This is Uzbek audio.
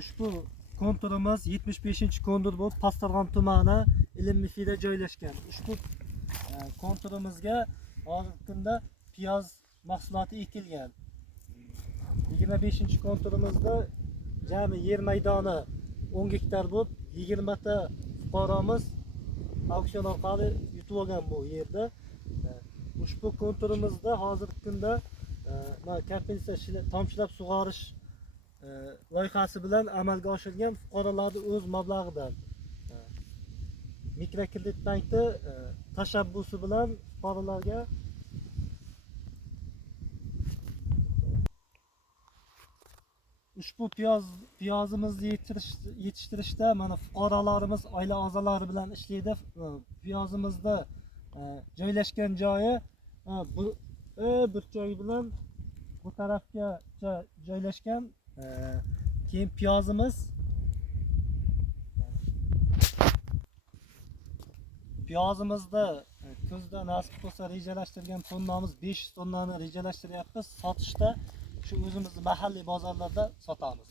ushbu konturimiz 75-kontur bo'lib Pastdarg'om tumani Ilm-Mufida joylashgan. Ushbu konturimizga hozirgi kunda piyoz mahsuloti ekilgan. 25-konturimizda jami yer maydoni 10 gektar bo'lib, 20 ta fuqaromiz auksion orqali yutib olgan bu yerda. Ushbu konturimizda hozirgi kunda kompensatsiya tomchilab sug'orish loyihasi bilan amalga oshirilgan, fuqarolarning o'z mablag'idan mikrokredit bankda tashabbusi bilan fuqarolarga ushbu piyozimizni yetishtirishda mana fuqarolarimiz oila a'zolari bilan ishlaydi. Piyozimizda joylashgan joyi bir joy bilan bu tarafga joylashgan. Keyin piyozimizda kuzda nasib bo'lsa rejalashtirgan tonnamiz 500 tonnani rejalashtiryapmiz. Sotishda shu o'zimizning mahalliy bozorlarda sotamiz.